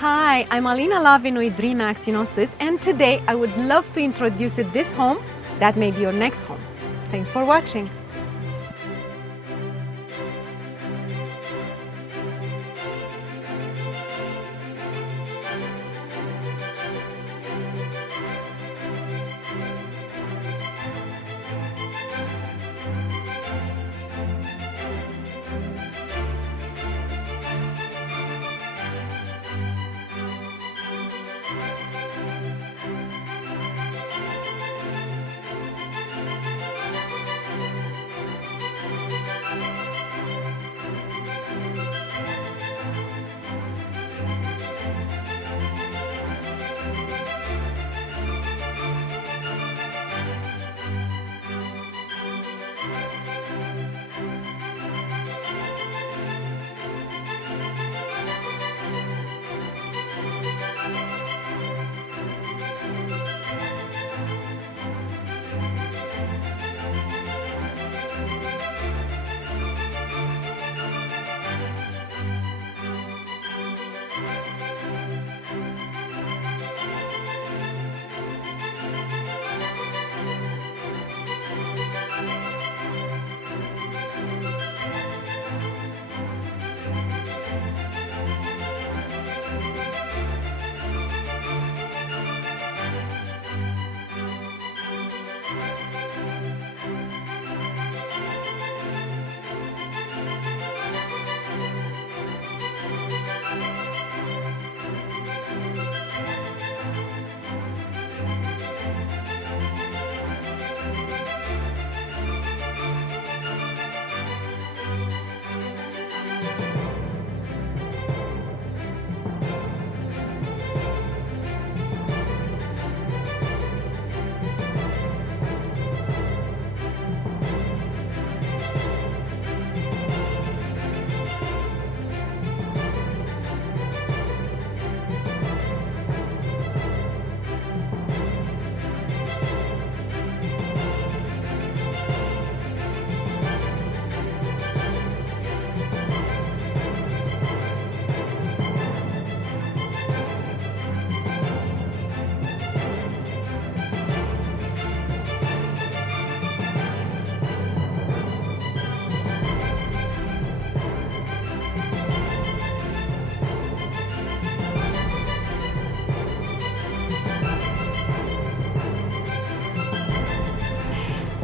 Hi, I'm Alina Lavin with DreamX in Osoyoos, and today I would love to introduce you this home that may be your next home. Thanks for watching.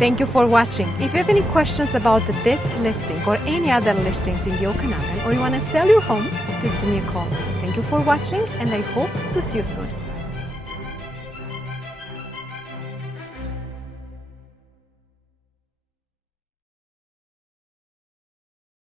Thank you for watching. If you have any questions about this listing or any other listings in the Okanagan, or you want to sell your home, please give me a call. Thank you for watching, and I hope to see you soon.